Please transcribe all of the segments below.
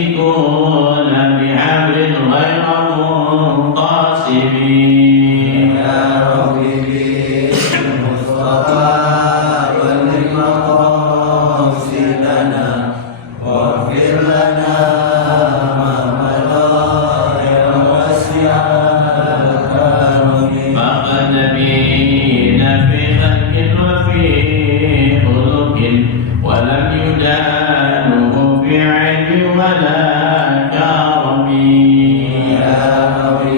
يمسكون بحبل غير منقسم يا ربي بالمصطفى بلغ مقاصدنا واغفر لنا ما مضى يا واسع الكرم فقد نبينا في خلق وفي خلق ولم يدانه في علم ولا كرم يا ربي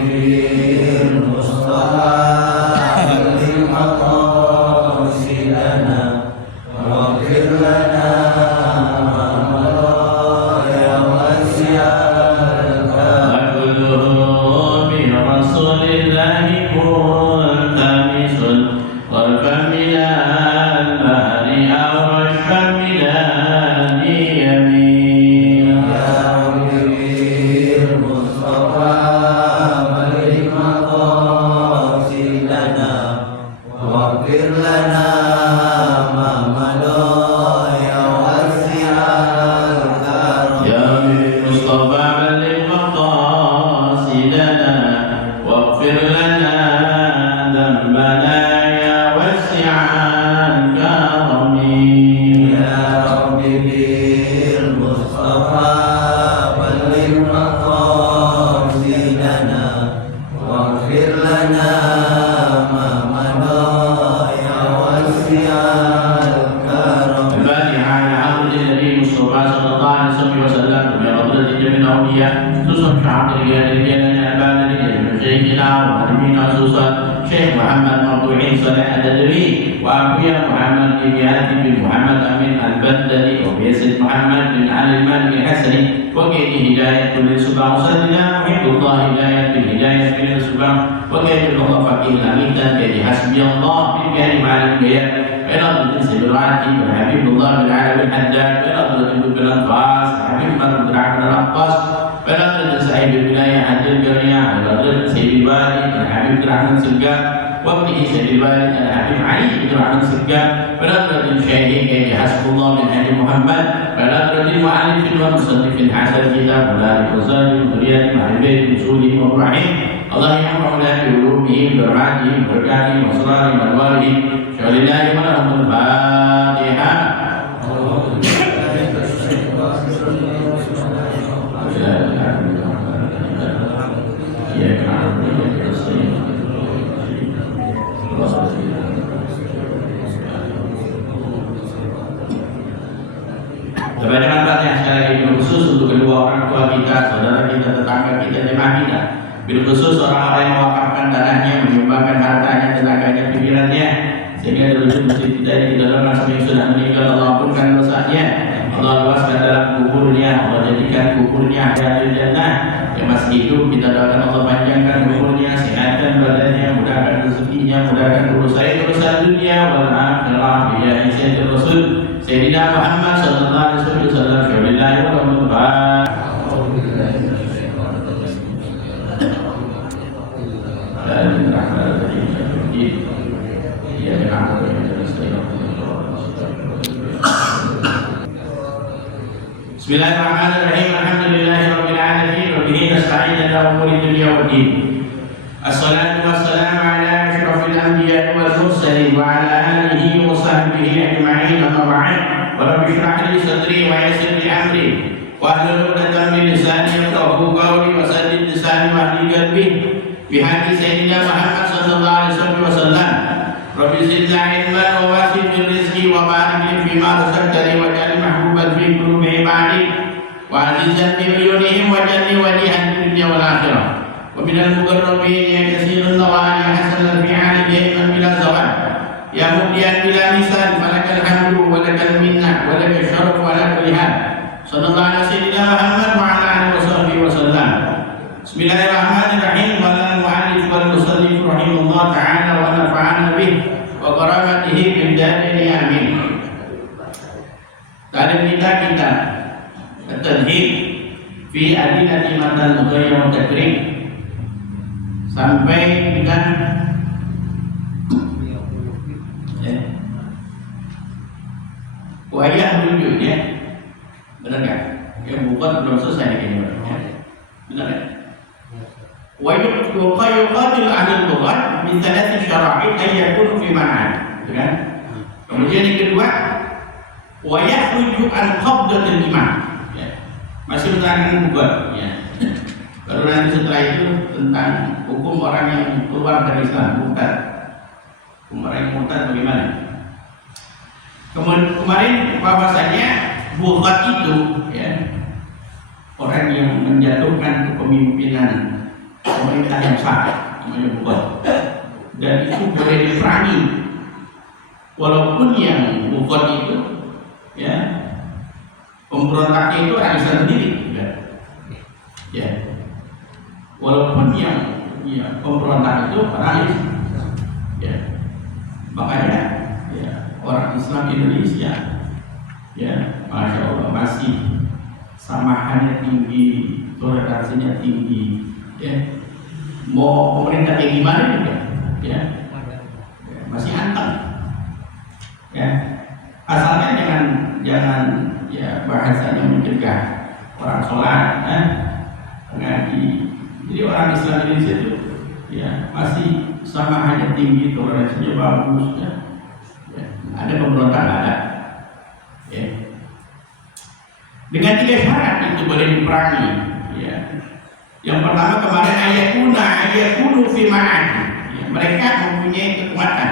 بالمصطفى بلغ مقاصدنا واغفر لنا ما مضى يا واسع الكرم وكله برسول الله ملتمس والفم من البحر أو رشفا من اليمين يا ربي بالمصطفى بلغ مقاصدنا واغفر لنا ما مضى يا واسع الكرم يا مصطفى بلغ مقاصدنا واغفر لنا ذنبنا يا واسع الكرم يا ربي بالمصطفى بلغ مقاصدنا واغفر لنا ما مضى يا واسع الكرم الفاتحة على عبد النبي مصطفى صلى الله عليه وسلم بفضل جميع الأولياء خصوصا في عبد رجال الأبان رجال شيخنا ومعلمنا خصوصا شيخ محمد مرضوعين صالح الأدبي وأخويا محمد بن هادي بن محمد أمين البندري وبيسد محمد بن علي المالك الحسني وكيد هداية كل سبع وسلنا محب الله هداية بالهداية كل سبع وكيد الله فقيه الأمين كيد حسبي الله بالكلمة على البيان بلغ الجنس بالرعد حبيب الله بالعالم الحداد بلغ الجنس بالأنفاس حبيب من بالعالم الرقاص بلغ الجنس سعيد بالولاية حد القرية بلغ الجنس سيد الوالي الحبيب بالعالم السلقاء وابنه سيد الوالي الحبيب علي بالعالم السلقاء بلغ الجنس شهيد كيف حسب الله من أهل محمد بلغ الجنس معلم ومصنف حسن كتاب وذلك وصالح وذريات مع البيت وصولهم والرحيم الله ينفعنا بعلومهم برعاتهم وبركاتهم واسرارهم وانوارهم شغل الله ولهم الفاتحه Terbacakan Fatihah sekali lagi bil khusus untuk kedua orang tua kita, saudara kita, tetangga kita, jemaah kita. Bil khusus orang-orang yang mewakafkan tanahnya, menyumbangkan hartanya, tenaganya, pikirannya, sehingga terwujud masjid kita ini kita doakan sampai yang sudah meninggal, Allah ampunkan dosanya, Allah luaskan dalam kuburnya, Allah jadikan kuburnya hayatul jannah. Yang masih hidup kita doakan Allah panjangkan umurnya, sehatkan badannya, mudahkan rezekinya, mudahkan urusan dunia wal akhirah bi sayyidil rasul Sayyidina Muhammad sallallahu alaihi wasallam syuhurillahi wa rahmatullahi Bismillahirrahmanirrahim. Alhamdulillahirabbil alamin wa bihi nasta'in ala umuri dunya waddin. Assalatu wassalamu ala asyrafil anbiya'i wal mursalin wa ala alihi wa sahbihi ajma'in. Amma ba'd. Wa rabbi shrah li sadri wa yassir li amri wa hlul 'uqdatam min lisani yafqahu qawli wa saddid lisani wa ahli qalbi bi hadis sayyidina Muhammad sallallahu alaihi wasallam. Rabbi zidna ilman wa wasi' fil rizqi wa barik li fima razaqtani waj'al mahbuban fi qulubi ibadi wa azizan fi uyunihim waj'alni walihan fid dunya wal akhirah. Wa minal muqarrabin ya katsirun nawali hasanan fi 'alihim bila zawal. Ya mubdian bila misal falakal hamdu wa lakal minnah wa lakal syaraf wa la kulli hal. Sallallahu alaihi sayyidina Muhammad wa ala alihi washabbihi wasallam. Bismillahirrahmanirrahim. Wa lana mu'allif wal musannif rahimahullah ta'ala wa nafa'ana bih wa karamatihi fid darain amin. Tadi kita at-tadhib fi adillati matan ghayr wa takrim sampai kita wayah wujud ya, benar kan? bukan belum selesai ini. Benar ya? Wa yuqatil ahli lughat min thalath syara'i ay yakunu fi ma'an. Gitu kan? Kemudian yang kedua, wa yakhruju an qabdatil imam. Ya. Masih menerangkan bukan ya. Baru nanti setelah itu tentang hukum orang yang keluar dari Islam, murtad. Hukum orang yang murtad bagaimana? Kemarin bahwasanya bughat itu ya, orang yang menjatuhkan kepemimpinan pemerintah yang sah, namanya bughat. Dan itu boleh diperangi. Walaupun yang bughat itu ya, pemberontaknya itu orang Islam sendiri ya. Ya. Walaupun yang ya, pemberontak itu orang Islam ya. Makanya ya, orang Islam Indonesia ya, Masya Allah masih samahannya tinggi, toleransinya tinggi ya. Mau pemerintah kayak gimana juga ya, masih anteng ya. Asalnya jangan ya, bahasanya mencegah orang sholat ya, ngaji. Jadi orang Islam Indonesia itu ya masih sama hanya tinggi, toleransinya bagus ya. Ya, ada pemberontak ada ya. Dengan 3 syarat itu boleh diperangi ya. Yang pertama kemarin ayakunu fi ma'an ya, mereka mempunyai kekuatan.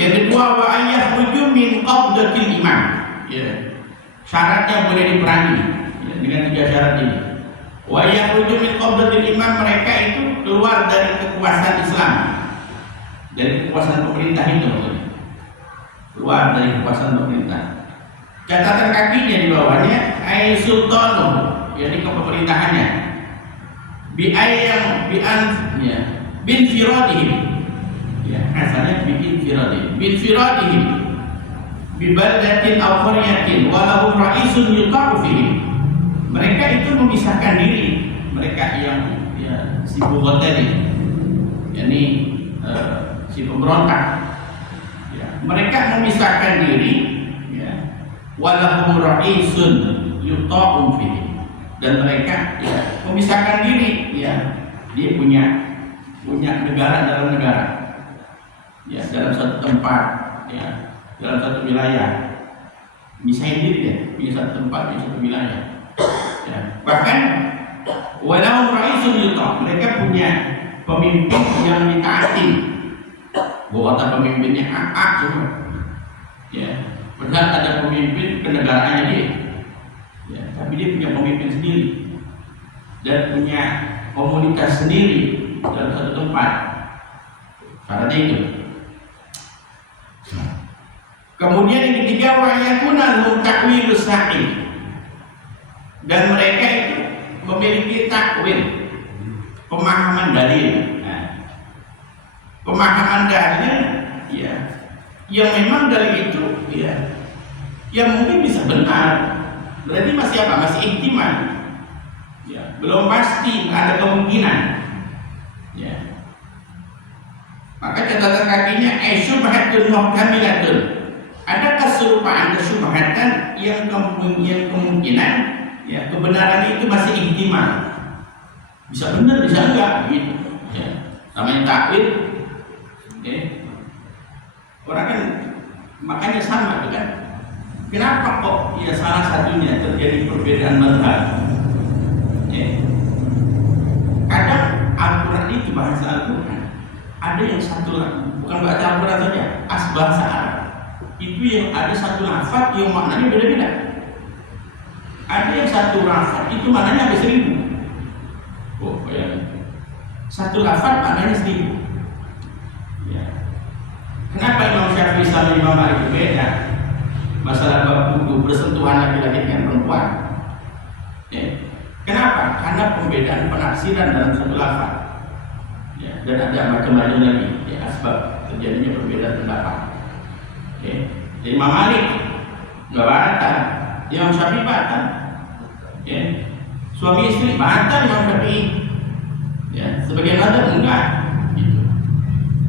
Yang kedua wa ayakhruju min qabdatil imam ya. Syaratnya boleh diperangi ya, dengan 3 syarat ini. Wa yakhruju min qabdatil imam, mereka itu keluar dari kekuasaan Islam, dari kekuasaan pemerintah itu, keluar dari kekuasaan pemerintah. Catatan kakinya di bawahnya ay sultanu, yakni kepemerintahannya. Bi ayam bi an ya bin firadihim ya, asalnya bin firadihim bi baldatin aw qaryatin wa lahum ra'isun yuta'u fihi. Mereka itu memisahkan diri, mereka yang ya, si bughat tadi, yakni si pemberontak ya, mereka memisahkan diri ya, walahum ra'isun yuta'u fihi, dan mereka ya, memisahkan diri ya, dia punya negara dalam negara ya, dalam satu tempat ya, dalam satu wilayah, misahin diri ya, punya satu tempat, punya satu wilayah ya. Bahkan walau raisul yuta, mereka punya pemimpin yang ditaati. Bukan pemimpinnya AA cuma ya, padahal ada pemimpin kenegaraannya dia ya, tapi dia punya pemimpin sendiri dan punya komunitas sendiri dalam satu tempat. Syaratnya itu. Kemudian yang ketiga wa yakuna lahum ta'wilus sahih, dan mereka itu memiliki takwil, pemahaman dalil. Nah, pemahaman dalil ya, yang memang dalil itu ya, yang mungkin bisa benar, berarti masih apa? Masih ihtimal ya, belum pasti, ada kemungkinan ya. Maka catatan kakinya syubhatun muhtamilatun, ada keserupaan kesyubhatan yang kemungkinan ya, kebenaran itu masih ihtimal, bisa benar bisa enggak gitu ya, namanya takwil ya. Orang kan makanya sama kan, kenapa kok ya salah satunya terjadi perbedaan mazhab ya. Kadang Al-Quran itu bahasa Al-Quran ada yang satu, bukan bahasa Al-Quran saja, bahasa Arab itu yang ada satu lafaz yang maknanya beda-beda. Ada yang satu lafaz itu maknanya ada 1000. Oh, bayangin. Satu lafaz maknanya 1000. Ya. Kenapa Imam Syafi'i sama Imam Malik itu beda? Masalah bab wudu, bersentuhan laki-laki dengan perempuan. Ya. Kenapa? Karena perbedaan penafsiran dalam satu lafaz. Ya. Dan ada macam-macam lagi ya, asbab terjadinya perbedaan pendapat. Ya. Imam Malik nggak bantah, Imam Syafi'i bantah. Ya. Suami istri bantah Imam Syafi'i. Ya, sebagian mazhab enggak gitu.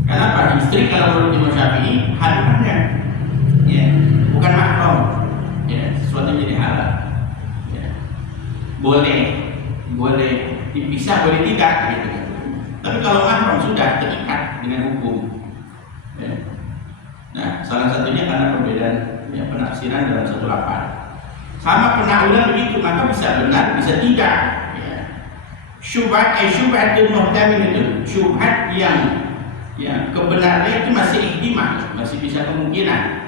Kenapa? Istri kalau menurut Imam Syafi'i hadirnya ya, bukan mahram. Ya, sesuatu yang jadi halal. Ya. boleh dipisah, boleh tidak gitu. Tapi kalau mahram sudah terikat dengan hukum. Ya. Nah, salah satunya karena perbedaan penafsiran dalam satu lafaz. Sama penakwilan begitu, maka bisa benar, bisa tidak. Ya. Syubhatul muhtamil itu, syubhat yang kebenarannya itu masih ihtimal, masih bisa kemungkinan.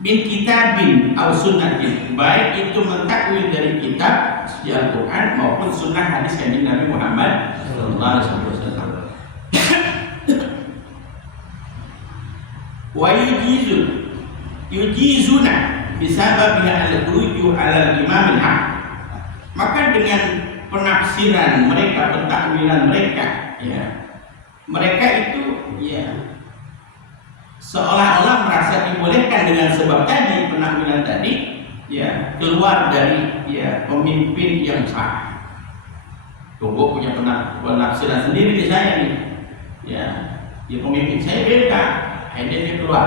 Min kitabin atau sunnatin, baik itu mentakwil dari kitab suci Al-Quran maupun sunnah hadis kanjeng Nabi Muhammad sallallahu alaihi wasallam. Wa yujizuna bisababiha al-khuruju ala al-imam al-haq. Maka dengan penafsiran mereka, pentakwilan mereka, ya, mereka itu ya seolah-olah merasa dibolehkan dengan sebab tadi, penakwilan tadi, ya, keluar dari ya pemimpin yang sah. Tunggu punya penafsiran sendiri di saya nih, ya pemimpin saya beda, akhirnya dia keluar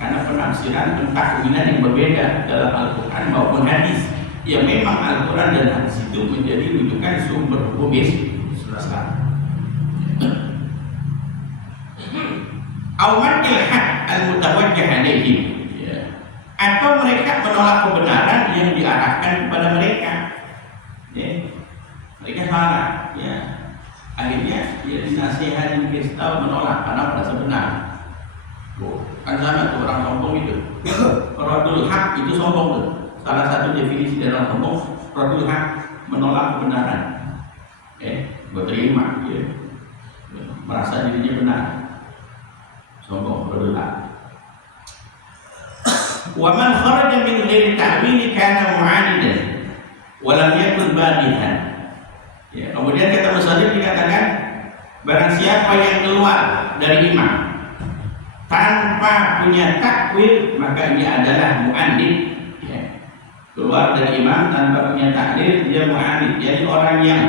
karena penafsiran pentakwilan yang berbeda dalam Al-Quran maupun hadis. Ya memang Al-Quran dan hadis itu menjadi rujukan sumber hukum Islam. Awatil haq al-mutawajjah alaihim, ya. Atau mereka menolak kebenaran yang diarahkan kepada mereka, ya. Mereka salah, ya. Akhirnya dia dinasihati, dikasih tahu, menolak karena merasa benar. Kan sama tuh orang sombong itu. Radul haq itu sombong tuh. Salah satu definisi dari orang sombong, radul haq, menolak kebenaran. Berterima, ya. Merasa dirinya benar. Sombong, berdoa. Wa man kharaja min ghairi ta'wil kana mu'anidan wa lam yakun badihan. Ya, kemudian kata musannif dikatakan barang siapa yang keluar dari imam tanpa punya takwil maka ia adalah mu'anid. Ya. Keluar dari imam tanpa punya takwil dia mu'anid. Jadi orang yang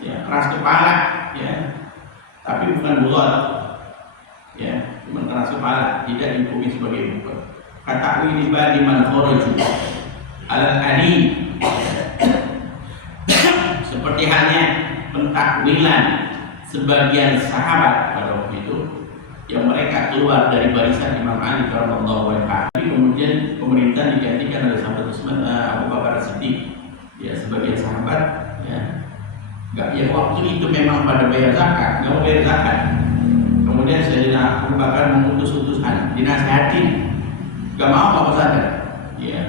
ya, keras kepala, ya, tapi bukan bulat. Ya, cuma keras kepala, tidak dihukumi sebagai bukan. Kata ini bagi man kharaju al-ani, seperti halnya pentakwilan sebagian sahabat pada waktu itu yang mereka keluar dari barisan Imam Ali radhiyallahu anhu. Tapi kemudian pemerintah digantikan oleh sahabat Utsman Abu Bakar Siddiq. Ya, sebagian sahabat ya enggak, ya waktu itu memang pada bayar zakat, enggak mau bayar zakat. Kemudian Sayyidina Abu Bakar mengutus utusan, dinasihatin, gak mau apa saja, ya.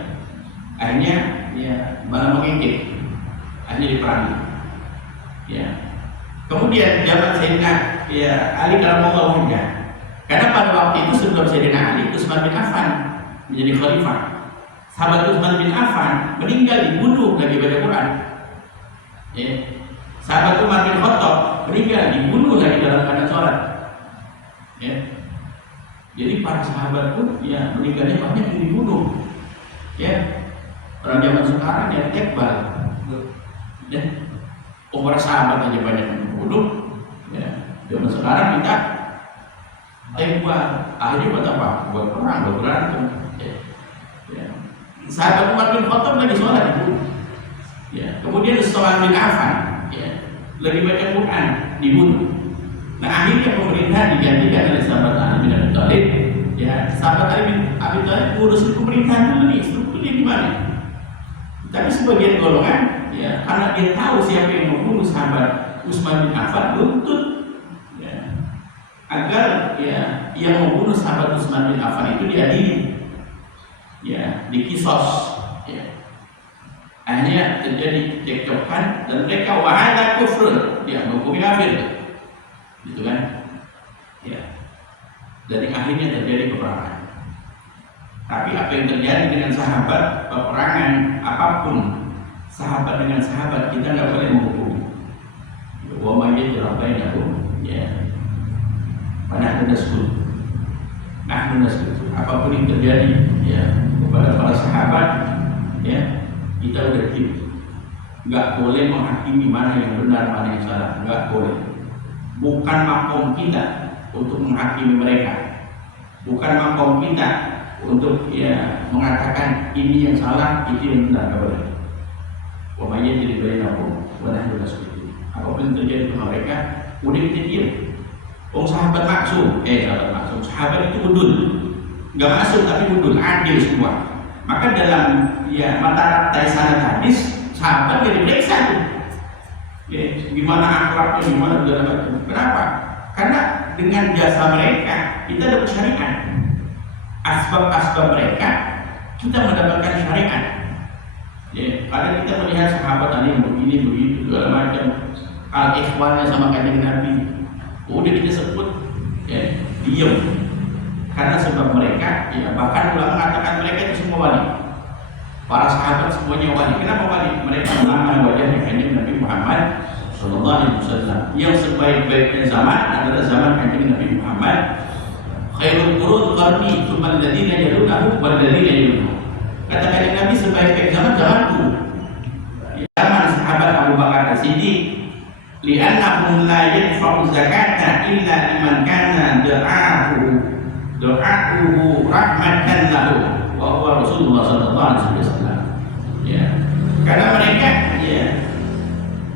Akhirnya, ya, malah mengintip, akhirnya diperangi, ya. Kemudian zaman Sayyidina ya, Ali radhiyallahu anhu, karena pada waktu itu sebelum Sayyidina Ali, Utsman bin Affan menjadi khalifah. Sahabat Utsman bin Affan meninggal dibunuh lagi baca Quran, ya. Sahabat Umar bin Khattab meninggal dibunuh lagi dalam keadaan sholat. Ya. Jadi para sahabat pun ya meninggalnya banyak yang dibunuh. Ya. Orang zaman sekarang ya tekbal. Ya. Para sahabat aja banyak yang dibunuh. Ya. Zaman sekarang kita tekbal. Akhirnya buat apa? Buat perang, buat berantem. Ya. Ya. Sahabat Umar bin Khattab lagi sholat dibunuh. Ya. Kemudian Utsman bin Affan ya lagi baca Quran dibunuh. Nah akhirnya pemerintah digantikan oleh sahabat Ali bin Abi Thalib. Ya, sahabat Ali bin Abi Thalib ngurusin pemerintahan dulu nih, strukturnya gimana? Tapi sebagian golongan, ya, karena dia tahu siapa yang membunuh sahabat Utsman bin Affan, nuntut, ya, agar ya yang membunuh sahabat Utsman bin Affan itu diadili, ya, dikisos, ya. Akhirnya terjadi cekcokan dan mereka wahada kufrun, ya, menghukumi kafir. Gitu kan, ya. Dari akhirnya terjadi peperangan. Tapi apa yang terjadi dengan sahabat, peperangan apapun, sahabat dengan sahabat kita nggak boleh menghukumi. Wa may yajrabainakum, ya. Panah nasbut, apapun yang terjadi, ya, kepada para sahabat, ya, kita udah gitu. Nggak boleh menghakimi mana yang benar, mana yang salah, nggak boleh. Bukan makom kita untuk menghakimi mereka, bukan makom kita untuk ya mengatakan ini yang salah, itu yang benar, nggak boleh. Pemain jadi bainakum wa nahnu nasbiru. Apapun terjadi sama mereka, udah kita diam. Sahabat maksum, sahabat itu udul, nggak masuk tapi udul, adil semua. Maka dalam mata rantai sanad hadis, sahabat jadi diperiksa tuh. Gimana akhlaknya, gimana segala macam. Kenapa? Karena dengan jasa mereka kita dapat syariat. Asbab-asbab mereka kita mendapatkan syariat. Kadang kita melihat sahabat tadi begini begitu segala macam, al-ikhwannya sama kanjeng Nabi. Udah kita sebut diam karena sebab mereka bahkan ulama mengatakan mereka itu semua wali, para sahabat semuanya wali. Kenapa wali? Mereka mengamalkan wajahnya kanjeng Nabi Muhammad Sallallahu Alaihi Wasallam. Yang sebaik-baiknya zaman adalah zaman kanjeng Nabi Muhammad. Khairul qurun qarni tsumma alladziina yalunahu wal ladziina yalunahu. Kata kanjeng Nabi sebaik-baik zaman zamanku. Zaman sahabat Abu Bakar As-Siddiq. Li'annahum la yadfa'u zakata illa liman kana du'a'uhu rahmatan lahu wa huwa Rasulullah sallallahu alaihi wasallam. Karena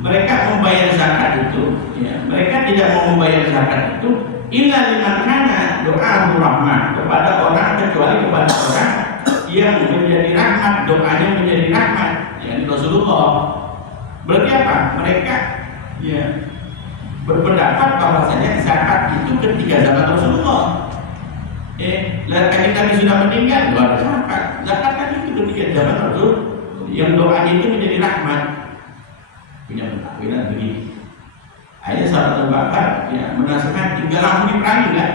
mereka membayar zakat itu, mereka tidak mau membayar zakat itu illa liman kana du'a'uhu rahmah, kepada orang kecuali kepada orang yang menjadi rahmat, doanya menjadi rahmat, Rasulullah. Berarti apa? Mereka berpendapat bahwasanya zakat itu ketika zaman Rasulullah. Kanjeng Nabi sudah meninggal, tidak ada zakat. Zakat kan itu ketika zaman Rasul, yang doanya itu menjadi rahmat. Punya penampilan begini. Akhirnya sahabat Abu Bakar menasihati, tinggal langsung diperangi kan?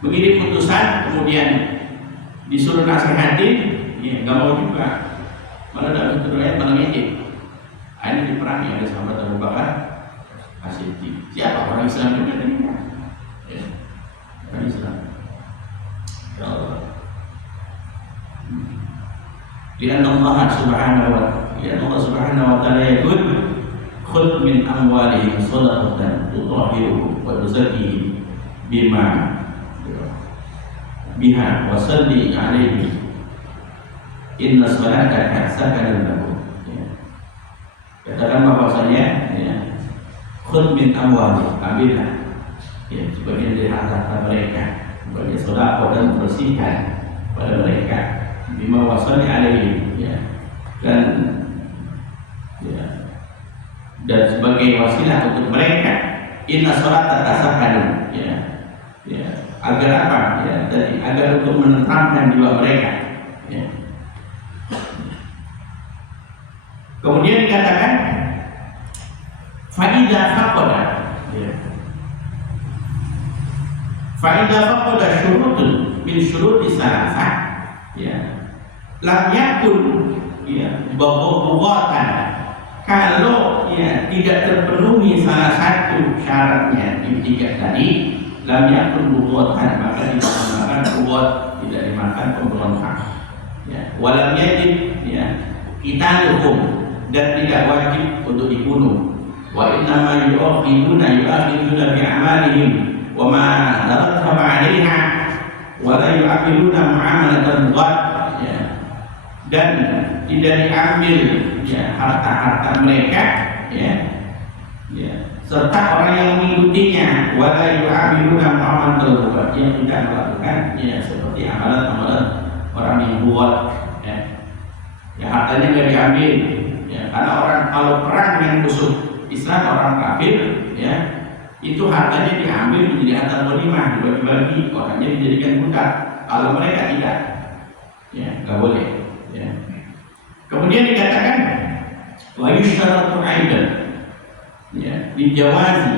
Begini putusan, kemudian disuruh nasihatin, nggak mau juga. Malah dalam riwayat malah ngejek. Akhirnya diperangi oleh sahabat Abu Bakar As-Siddiq. Siapa? Orang Islam juga tadi kan? Orang Islam. Ya Allah. Lianna Allah subhanahu wa ta'ala yaqul khudh min amwalihim shadaqatan tutahhiruhum wa tuzakkihim biha wa salli 'alaihim inna salataka sakanun lahum. Katakan bahwasanya khudh min amwalihim, ambillah sebagian dari harta mereka sebagai sedekah dan bersihkan pada mereka bima wasalli alaihi, dan sebagai wasilah untuk mereka inna sholata sakanun, agar apa? Tadi agar untuk menenangkan jiwa mereka. Kemudian dikatakan faida faqada syurutun min syuruti salasah, lam yakun bughatan, kalau tidak terpenuhi salah satu syaratnya di tiga tadi, lam yakun bughatan, maka tidak dimakan bughot, tidak dimakan pemberontak. Walam yajib qitaluhum, dan tidak wajib untuk dibunuh. Wa innama yu'akhiduna bi'amalihim wa ma daratha 'alaiha wa la yu'amiluna mu'amalatan ghad, dan tidak diambil harta-harta mereka, serta orang yang mengikutinya, wa la yu'amiluna mu'amalatan ghad, yang tidak melakukan seperti amalan-amalan orang yang buat, hartanya tidak diambil. Karena orang kalau perang dengan musuh Islam, orang kafir, itu hartanya diambil menjadi harta ghanimah, dibagi-bagi, orangnya dijadikan budak. Kalau mereka tidak, nggak boleh. Kemudian dikatakan wa yushtaratu aidan, dijawazi,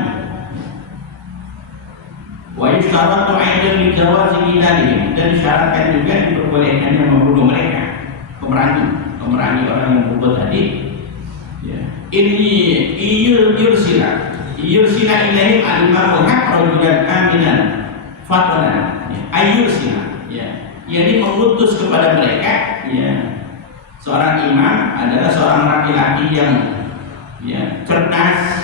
wa yushtaratu aidan dijawazi lidalihim, dan disyaratkan juga diperbolehkannya membunuh mereka, memerangi orang yang berbuat tadi. Ini yursila ilaihim al-imamul haq rajulan aminan fatanan, yursila, jadi mengutus kepada mereka, seorang imam adalah seorang laki-laki yang cerdas,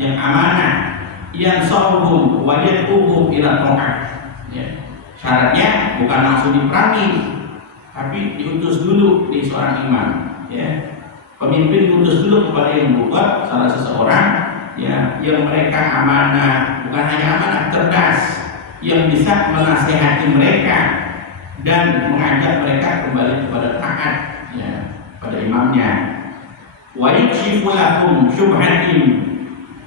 yang amanah, yang sahuhum wa yad'uhum ila ta'ah. Syaratnya bukan langsung diperangi, tapi diutus dulu di seorang imam ya, pemimpin khusus dulu kepada yang buat salah seseorang ya, yang mereka amanah, bukan hanya amanah, cerdas, yang bisa menasehati mereka dan mengajak mereka kembali kepada taat ya, pada imamnya. Wa yakshifu lahum syubhatin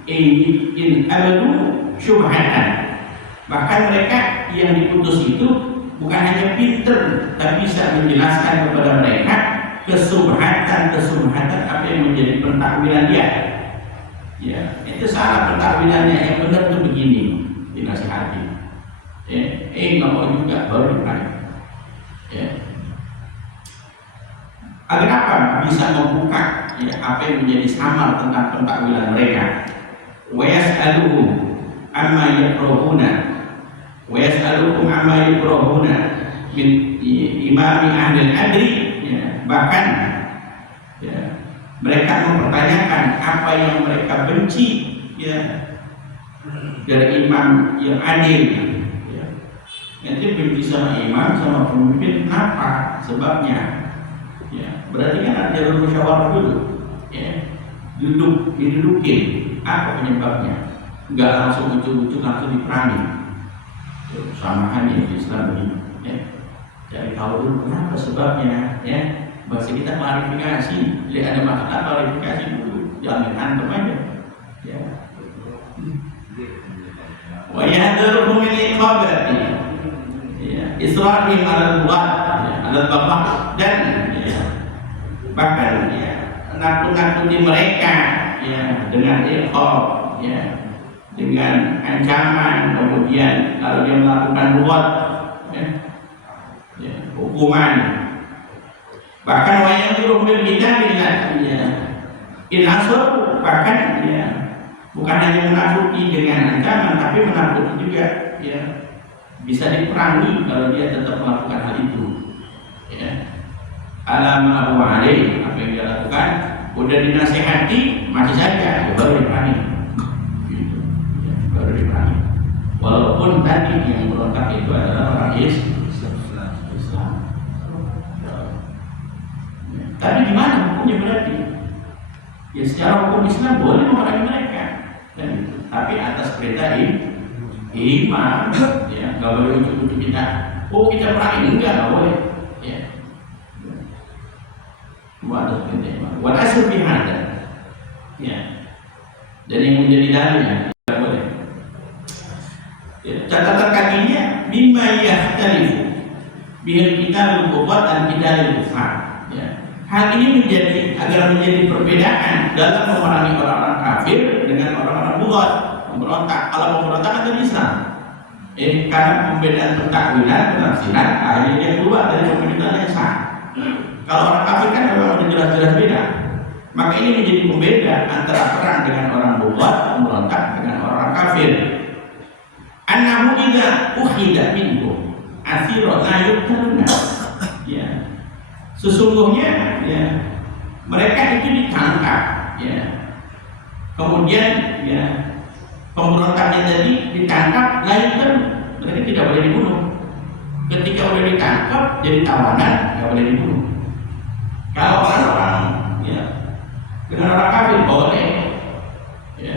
in abadu syubhatan. Bahkan mereka yang diputus itu bukan hanya pinter, tapi bisa menjelaskan kepada mereka kesubhatan apa yang menjadi pentakwilan dia. Ya, itu salah pentakwilannya, yang benar itu begini, dinasihati. Nggak mau juga, baru dipakai. Ya. Agar apa? Bisa membuka ya, apa yang menjadi samar tentang pentakwilan mereka. Wa yas'aluhum amma yakrahuna wa yas'aluhum amma yakrahuna min imami ahli al-adri ya, bahkan ya, mereka mempertanyakan apa yang mereka benci ya, dari imam yang adil ya. Nanti benci sama imam, sama pemimpin, apa sebabnya ya, berarti kan ada jalur musyawarah dulu ya, didudukin apa penyebabnya, nggak langsung ujuk-ujuk langsung diperangi. Samahan ya di Islam ini ya, cari tahu dulu kenapa sebabnya ya, bahasa kita klarifikasi, lihat ada masalah klarifikasi dulu, jangan antem aja ya. Wa yahdharuhum min iqabati ya, israrihim ala al-buat ya, ala al-babaq, dan ya, bahkan ya, nakut-nakuti mereka ya, dengan iqab ya, dengan ancaman, kemudian kalau dia melakukan buat ya, ya, hukuman. Bahkan wayang turun berbeda ya, in asur, bahkan ya, bukan hanya menakuti dengan ancaman, tapi menakuti juga ya, bisa diperangi kalau dia tetap melakukan hal itu ya. Alam Abu Ali, apa yang dia lakukan udah dinasihati masih saja ya, baru diperangi gitu ya, baru diperangi, walaupun tadi yang berontak itu adalah orang Islam. Tapi gimana hukumnya berarti? Ya secara hukum Islam boleh memerangi mereka, dan tapi atas perintah imam ya, nggak boleh ujuk-ujuk kita, oh kita perangi, nggak boleh ya. Wadah perintah, wadah sebihada ya, dan yang menjadi dalilnya tidak boleh ya. Catatan kakinya mimma yahtalifu bihil kita lukubat dan kita lukufar ya. Hal ini agar menjadi perbedaan dalam memerangi orang-orang kafir dengan orang-orang buat memberontak. Kalau memberontak kan dari Islam karena pembedaan pentakwilan, penafsiran, akhirnya dia keluar dari pemerintahan yang sah. Kalau orang kafir kan memang sudah jelas-jelas beda. Maka ini menjadi pembeda antara perang dengan orang buat, memberontak dengan orang kafir. Annahu idza ukhida minhu asira la yuqtaluna ya. Sesungguhnya ya, mereka itu ditangkap ya, kemudian ya, pemberontaknya tadi ditangkap, lain kan mereka tidak boleh dibunuh. Ketika sudah ditangkap jadi tawanan, nggak boleh dibunuh. Kalau orang ya, dengan orang kafir boleh ya,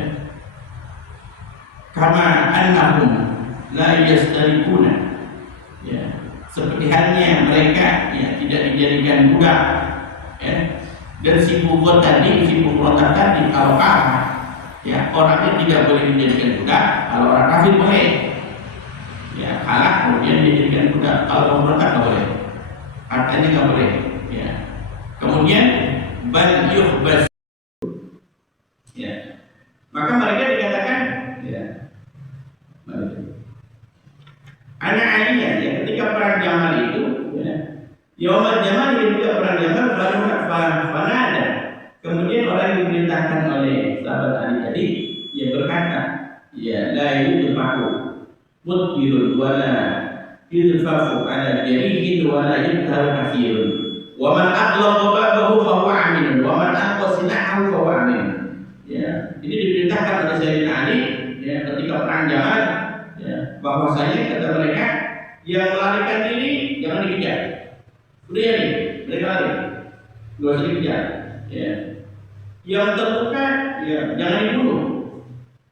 kama annahum la yastarikuna ya, seperti halnya mereka ya, tidak dijadikan budak ya. Dan si bugot tadi, si pemberontak tadi kalau kalah ya, orangnya tidak boleh dijadikan budak. Kalau orang kafir boleh ya, kalah kemudian dijadikan budak. Kalau pemberontak nggak boleh, artinya nggak boleh ya. Kemudian bal yuhbas ya, maka mereka dikatakan ya, anak Aliyah ya, ketika perang Jamal itu ya, Yaumul Jamal, ketika perang Jamal baru fanada, kemudian orang yang diperintahkan oleh sahabat Ali tadi ya berkata ya, la yudfaku mudbirun wala yudfaku ala jarihin wala yudharu kathirun wa man aghlaqa babahu fa huwa aminun wa man aqwa silahahu fa huwa aminun ya. Ini diperintahkan oleh Sayyidina Ali ya, ketika perang Jamal ya, bahwasanya kata mereka yang melarikan diri jangan dikejar. Udah ya nih, mereka lari. Gak usah dikejar. Ya. Yang terbuka, ya jangan dibunuh.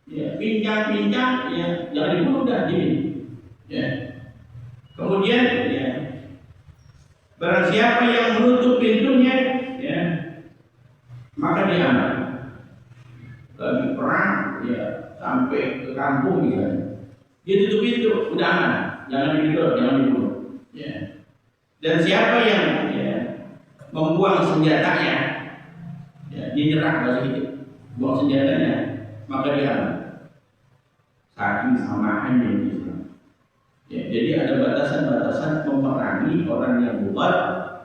Ya, pincang-pincang, ya jangan dibunuh dah gini. Ya. Kemudian, ya barang siapa yang menutup pintunya, ya maka dia aman. Lagi perang, ya sampai ke kampung misalnya, dia tutup pintu, udah aman. Jangan dibunuh, jangan dibunuh. Ya. Dan siapa yang membuang senjatanya, ya, dia nyerah bahasa gitu, buang senjatanya, maka dia aman. Saking samaannya di Islam. Ya, jadi ada batasan-batasan memerangi orang yang buat,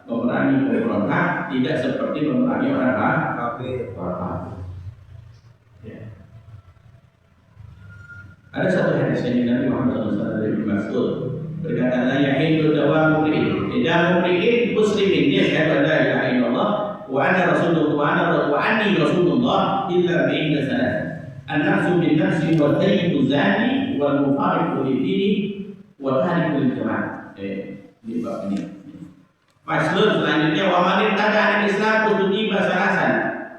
memerangi pemberontak, tidak seperti memerangi orang kafir. Ya. Ada satu hadis yang Nabi Muhammad SAW dari Mas'ud berkata, la yahilu dawamu mri'in muslimin yashhadu an la ilaha illallah wa anna rasulullah wa anni rasulullah illa bi'inda salat an-nafsu bin nafsi wa tayyibu zani wal mufariqu lidini wa tariku lil jamaah. Ini bab ini. Faslun selanjutnya, wa man tada al-islam kutiba salasan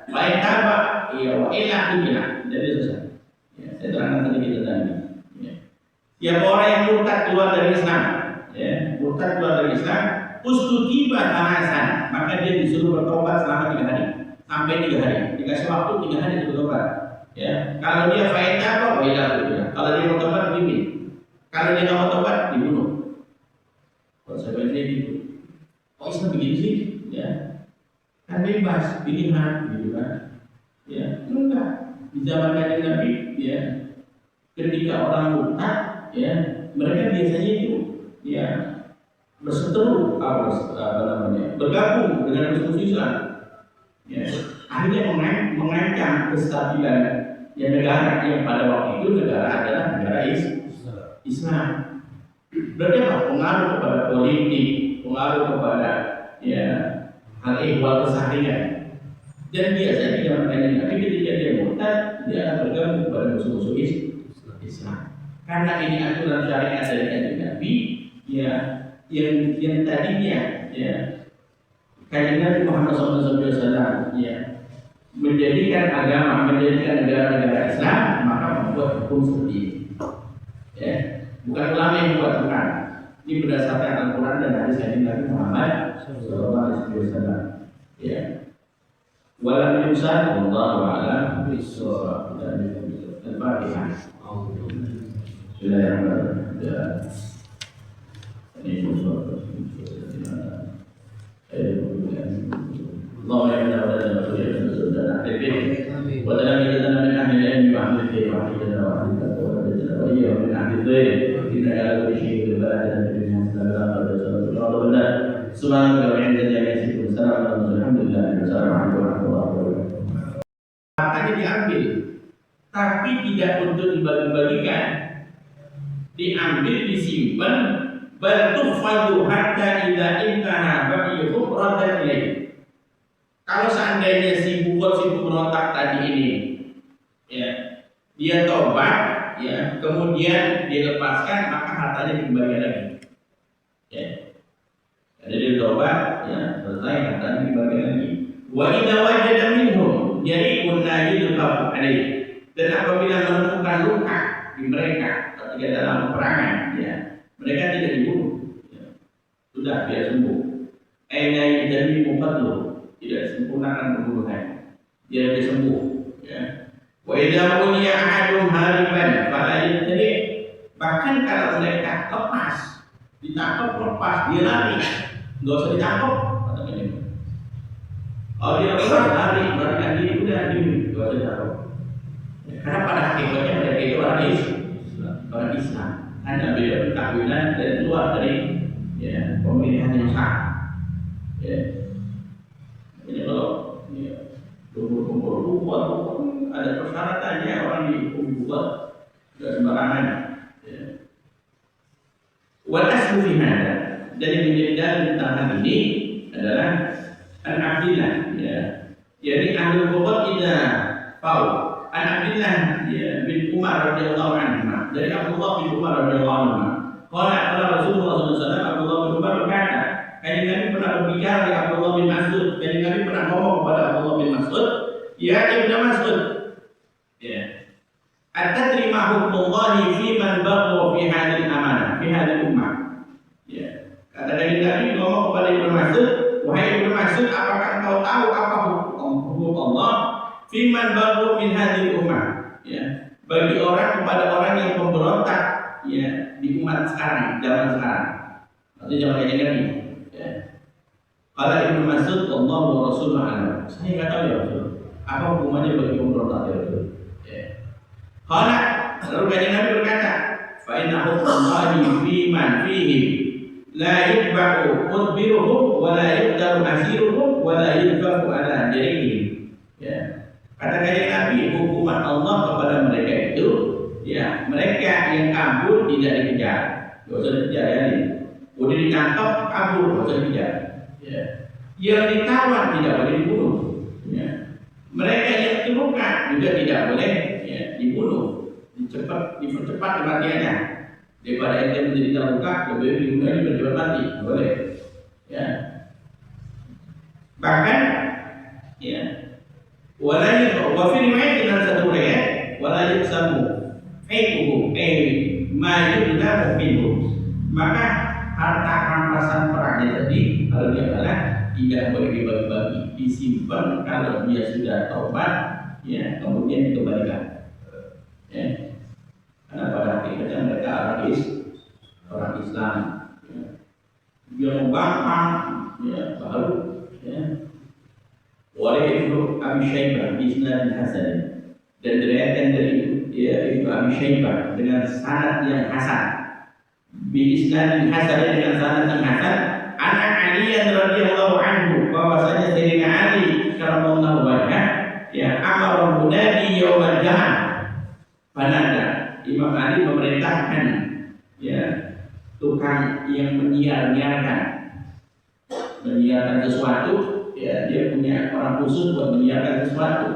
wa itaba wa illa kujina. Jadi susah. Ya, saya terangkan sedikit tentang ini. Siapa orang yang murtad keluar dari Islam, ya, murtad keluar dari Islam, ustutiba tanasan, maka dia disuruh bertobat selama 3 hari, sampai 3 hari, dikasih waktu 3 hari untuk bertobat. Ya, kalau dia faedah apa? Faedah itu. Kalau dia mau tobat, dibimbing. Kalau dia nggak mau tobat, dibunuh. Konsekuensinya gitu. Oh Islam begini sih, ya, kan bebas pilihan, gitu kan? Ya, enggak. Di zaman kanjeng Nabi, ya, ketika orang murtad, ya mereka biasanya itu ya berseteru bergabung dengan musuh Islam, ya akhirnya mengancam kestabilan ya negara yang pada waktu itu negara adalah negara Islam. Berarti apa? Pengaruh kepada politik, pengaruh kepada ya hal ehwal keseharian. Dan biasanya di zaman Nabi ketika dia murtad, dia akan bergabung kepada musuh-musuh Islam. Karena ini aturan syariat dari kanjeng Nabi, ya yang tadinya, ya kanjeng Nabi Muhammad SAW, ya menjadikan agama, menjadikan negara-negara Islam, maka membuat hukum seperti ini. Ya, bukan ulama yang buat, bukan. Ini berdasarkan Al-Quran dan hadis kanjeng Nabi Muhammad SAW. Ya. Walam yusad, wallahu a'lam bishawab. Al-Fatihah. Bismillahirrahmanirrahim. Ini musuh. Allahumma inna wa inna ilaihi raji'un. Wa tanamina min ahli al-ilmi wa ahli al-khair wa ahli al-da'wah wa ahli al-tawhid wa min ahli al-khair. Inna ala kulli shay'in qadir. Subhanallah wa bihamdihi. Alhamdulillah. Makanya diambil, tapi tidak untuk dibagi-bagikan, diambil, disimpan, bertukhfadu hatta idza intaha baqiyuhum raddat ilaih. Kalau seandainya si berontak tadi ini, ya, dia tobat, ya, kemudian dilepaskan, maka hartanya dikembalikan lagi. Ya. Jadi dia tobat, ya, selesai, hartanya dikembalikan lagi. Wa idza wajada minhum jari'un najidul kafu alaih. Dan apabila menemukan luka di mereka ketika dalam peperangan, ya, mereka tidak dibunuh, ya, sudah biar sembuh. Aina jadi muqaddu, tidak sempurnakan pembunuhan, dia sembuh. Ya. Wa idza uniya ahadum hariban fala yatri. Bahkan kalau mereka lepas, ditangkap lepas, dia lari, nggak usah ditangkap, katakan ini. Kalau dia lepas lari, melarikan diri, udah diri, nggak usah ditangkap. Karena pada hakikatnya mereka itu orang Islam. Hanya beda pentakwilan dan keluar dari, ya, pemilihan yang sah. Ya. Jadi kalau, ya, kumpul ada persyaratannya, orang dihukum buat tidak sembarangan. Ya. Wal aslu fi hada, dari menjadi dalil tentang hal ini adalah an-Abdillah, ya. Jadi ahlul bukhot tidak tahu. An-Abdillah, ya, bin Umar radhiyallahu anhu. Dari Abdullah bin Umar radhiyallahu anhu. Qala Rasulullah sallallahu alaihi wasallam, Abdullah bin Umar berkata, Kanjeng Nabi pernah berbicara dengan Abdullah bin Mas'ud. Kanjeng Nabi pernah ngomong kepada Abdullah bin Mas'ud, ya Ibnu Mas'ud, ya, atadri ma hukmullahi fi man bagha fi hadhihi amanah, fi hadhihi ummah. Ya. Kata Kanjeng Nabi ngomong kepada Ibnu Mas'ud, wahai Ibnu Mas'ud, apakah kau tahu apa hukum Allah fi man bagha min hadhihi ummah? Ya. Bagi orang kepada orang yang pemberontak, ya, di umat sekarang, zaman sekarang. Atau zaman Kanjeng Nabi. Ya. Kalau Ibnu Mas'ud, Allah wa Rasulullah alam. Saya nggak tahu ya Rasul. Apa hukumannya bagi pemberontak ya Rasul? Ya. Kalau lalu Kanjeng Nabi berkata, fa inna hukmallahi fi man fihi la yatba'u mudbiruhum wa la yaqdaru asiruhum wa la yudfaku ala jarihim. Ya. Kata Kanjeng Nabi, hukuman Allah kepada mereka itu, ya, mereka yang kabur tidak dikejar, nggak usah dikejar ya. Udah ditangkap kabur, nggak usah dikejar. Ya. Yang ditawan tidak boleh dibunuh. Ya. Mereka yang terluka juga tidak boleh, ya, dibunuh. Dipercepat kematiannya. Daripada ente menjadi terluka, lebih dibunuh bercepat mati, boleh. Ya. Bahkan, ya, wa fi riwayat dalam satu riwayat, wala yusamu faiquhu ma yudlamu minhu. Maka harta rampasan perangnya tadi kalau dia kalah tidak boleh dibagi-bagi, disimpan kalau dia sudah taubat, ya, kemudian dikembalikan. Ya. Karena pada hakikatnya mereka orang Islam, ya. Dia membangkang, ya, baru, ya. Oleh Ibnu Abi Syaibah bi isnad hasan, dan diriwayatkan dari Ibnu Abi Syaibah dengan sanad yang hasan, bi isnad hasan, dengan sanad yang hasan, anak Ali radhiyallahu anhu, bahwasanya Sayyidina Ali karramallahu wajhah, ya, amara munadi yaumul jahan, panada Imam Ali memerintahkan, ya, tukang yang menyiarkan sesuatu, ya, dia punya orang khusus buat menyiarkan sesuatu.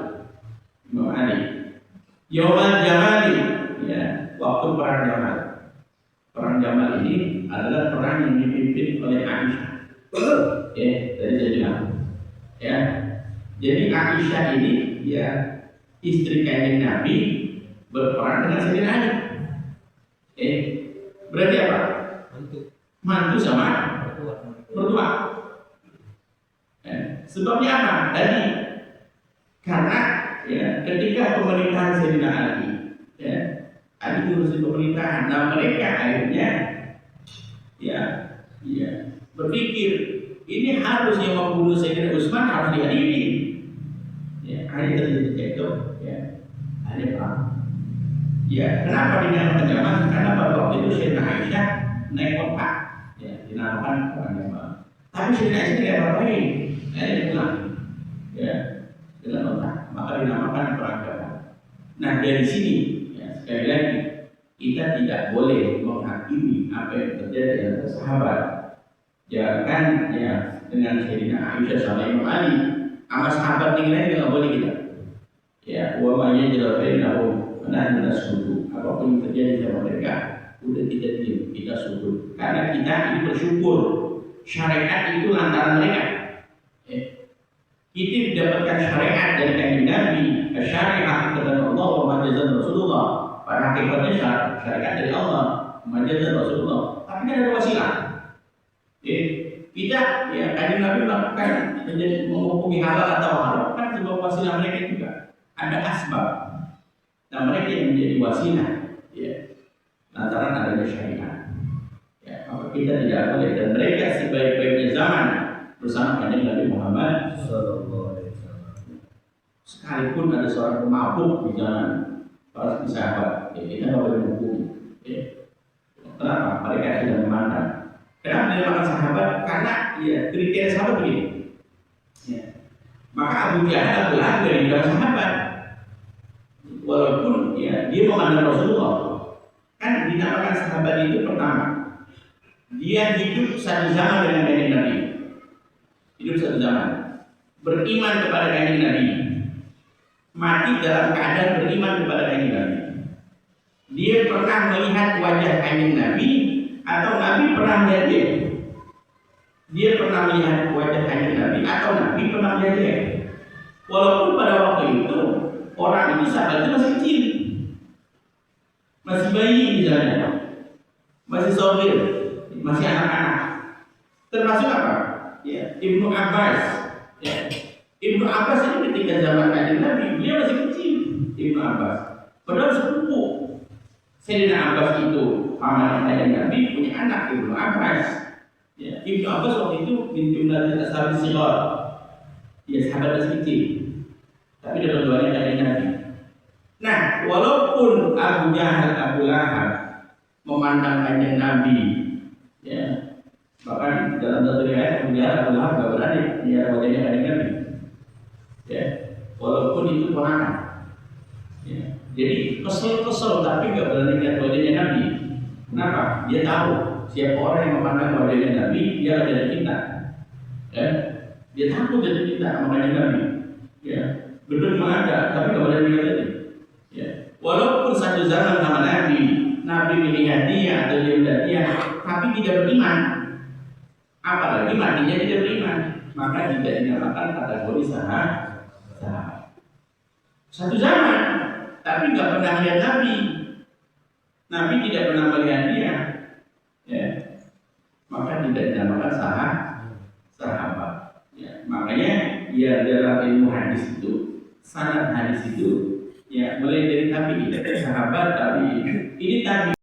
Imam Ali. Yaumul Jamali, ya, waktu perang Jamal. Perang Jamal ini adalah perang yang dipimpin oleh Aisyah. Ya, tadi saya bilang. Ya. Jadi Aisyah ini, ya, istri Kanjeng Nabi berperang dengan Sayyidina Ali. Berarti apa? Mantu sama mertua. Sebabnya apa? Tadi karena, ya, ketika pemerintahan Sayyidina Ali, ya, Ali ngurusin pemerintahan, nah mereka akhirnya, ya, berpikir ini harus yang membunuh Sayyidina Utsman harus dihadiri. Ya, akhirnya terjadi cekcok, ya, akhirnya perang. Ya, kenapa dinamakan Jamal? Karena pada waktu itu Sayyidina Aisyah naik onta, ya, dinamakan perang Jamal. Tapi Sayyidina Aisyah tidak apa-apain. Dia pulang, ya, dengan otak, maka dinamakan perang Jamal. Nah, dari sini, ya, sekali lagi kita tidak boleh menghakimi apa yang terjadi antara sahabat. Jangan, ya, dengan Sayyidina Aisyah sama Imam Ali, sama sahabat yang lain nggak boleh kita. Ya, uamanya jelas bainahum, mana sekutu. Apapun yang terjadi sama mereka, udah kita diam, kita sukun. Karena kita ini bersyukur syariat itu lantaran mereka. Kita mendapatkan syariat dari Kanjeng Nabi, syariat dari Allah wa majazan Rasulullah. Pada hakikatnya syariat dari Allah, majazan Rasulullah. Tapi kan ada wasilah. Kita, ya, Kanjeng Nabi melakukan menjadi menghukumi halal atau haram kan sebuah wasilah mereka juga. Ada asbab. Nah, mereka yang menjadi wasilah, ya, lantaran adanya syariat. Ya, maka kita tidak boleh, dan mereka sebaik-baiknya zaman bersama Kanjeng Nabi Muhammad sallallahu alaihi wasallam. Sekalipun ada seorang pemabuk di zaman para sahabat, ya, kita tidak boleh menghukum. Ya. Kenapa? Mereka sudah memandang. Kenapa dinamakan sahabat? Karena, ya, kriteria sahabat begini. Ya. Maka Abu Jahal adalah dari dalam sahabat, walaupun, ya, dia memandang Rasulullah. Kan dinamakan sahabat itu pertama, dia hidup satu zaman dengan Kanjeng Nabi. Hidup satu zaman, beriman kepada Kanjeng Nabi, mati dalam keadaan beriman kepada Kanjeng Nabi. Dia pernah melihat wajah Kanjeng Nabi atau Nabi pernah melihat dia. dia pernah melihat wajah kanjeng Nabi atau Nabi pernah melihat dia. Walaupun pada waktu itu orang itu sahabat itu masih kecil, masih bayi misalnya, masih sogir, masih anak-anak. Termasuk apa? Ya, Ibnu Abbas. Ya. Ibnu Abbas ini ketika zaman kanjeng Nabi dia masih kecil. Ibnu Abbas, padahal sepupu. Sayyidina Abbas itu paman kanjeng Nabi punya anak Ibnu Abbas. Ya, Ibnu Abbas waktu itu bin jumlah ashabi sighar. Ya, sahabat masih kecil. Tapi dapat doanya kanjeng Nabi. Nah, walaupun Abu Jahal, Abu Lahab memandang kanjeng Nabi, ya, bahkan dalam satu riwayat Abu Jahal, Abu Lahab gak berani melihat wajahnya kanjeng Nabi. Ya, walaupun itu ponakan. Ya, jadi kesel tapi gak berani melihat wajahnya Nabi. Kenapa? Dia tahu siapa orang yang memandang wajahnya Nabi, dia akan jadi cinta. Ya, dia takut jadi cinta sama kanjeng Nabi. Ya, betul memang ada, tapi gak boleh melihat itu. Ya, walaupun satu zaman sama Nabi, Nabi melihat dia atau dia melihat dia, tapi tidak beriman. Apalagi matinya tidak beriman, maka tidak dinamakan kategori sahabat. Satu zaman, tapi nggak pernah melihat Nabi. Nabi tidak pernah melihat dia, ya, maka tidak dinamakan sahabat. Ya, makanya ya dalam ilmu hadis itu, sanad hadis itu, ya mulai dari tabi'in, sahabat tabi'in, ini tabi'in.